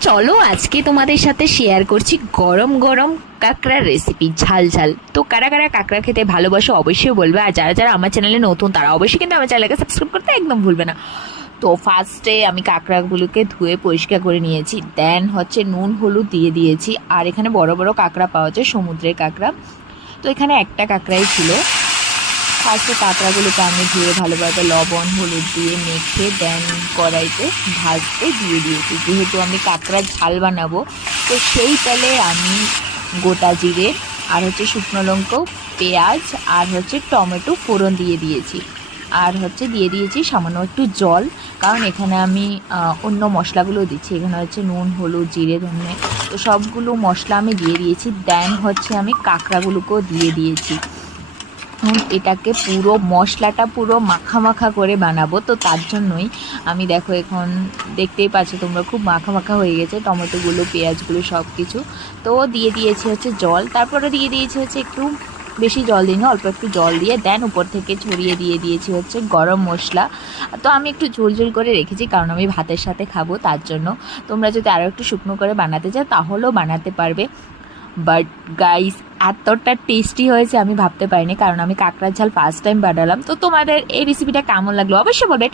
চলো আজকে তোমাদের সাথে শেয়ার করছি গরম গরম কাঁকড়ার রেসিপি, ঝাল ঝাল। তো কারা কারা কাঁকড়া খেতে ভালোবাসো অবশ্যই বলবে, আর যারা যারা আমার চ্যানেলে নতুন তারা অবশ্যই কিন্তু আমার চ্যানেলকে সাবস্ক্রাইব করতে একদম ভুলবে না। তো ফার্স্টে আমি কাঁকড়াগুলোকে ধুয়ে পরিষ্কার করে নিয়েছি, দেন হচ্ছে নুন হলুদ দিয়ে দিয়েছি। আর এখানে বড় বড় কাঁকড়া পাওয়া যায়, সমুদ্রের কাঁকড়া। তো এখানে একটা কাঁকড়াই ছিল। ফার্স্টে কাঁকড়াগুলোকে আমি ধুয়ে ভালোভাবে লবণ হলুদ দিয়ে মেখে দেন কড়াইতে ভাজতে দিয়ে দিয়েছি। যেহেতু আমি কাঁকড়ার ঝাল বানাবো, তো সেই তেলে আমি গোটা জিরে আর হচ্ছে শুকনো লঙ্কা, পেঁয়াজ আর হচ্ছে টমেটো ফোড়ন দিয়ে দিয়েছি। আর হচ্ছে দিয়ে দিয়েছি সামান্য একটু জল, কারণ এখানে আমি অন্য মশলাগুলো দিচ্ছি। এখানে হচ্ছে নুন হলুদ জিরে ধনে, তো সবগুলো মশলা আমি দিয়ে দিয়েছি। দেন হচ্ছে আমি কাঁকড়াগুলোকেও দিয়ে দিয়েছি। এটাকে পুরো মশলাটা পুরো মাখা মাখা করে বানাবো, তো তার জন্যই আমি দেখো এখন দেখতেই পাচ্ছ তোমরা, খুব মাখা মাখা হয়ে গেছে টমেটোগুলো পেঁয়াজগুলো সব কিছু। তো দিয়ে দিয়েছি হচ্ছে জল, তারপরে দিয়ে দিয়েছি হচ্ছে একটু বেশি জল দিই না, অল্প একটু জল দিয়ে দেন উপর থেকে ছড়িয়ে দিয়ে দিয়েছি হচ্ছে গরম মশলা। তো আমি একটু ঝোল ঝোল করে রেখেছি, কারণ আমি ভাতের সাথে খাবো তার জন্য। তোমরা যদি আরও একটু শুকনো করে বানাতে চাও তাহলেও বানাতে পারবে। বাট গাইস, এতটা টেস্টি হয়েছে আমি ভাবতে পারিনি, কারণ আমি কাঁকড়ার ঝাল ফার্স্ট টাইম বানালাম। তো তোমাদের এই রেসিপিটা কেমন লাগলো অবশ্যই বলবে।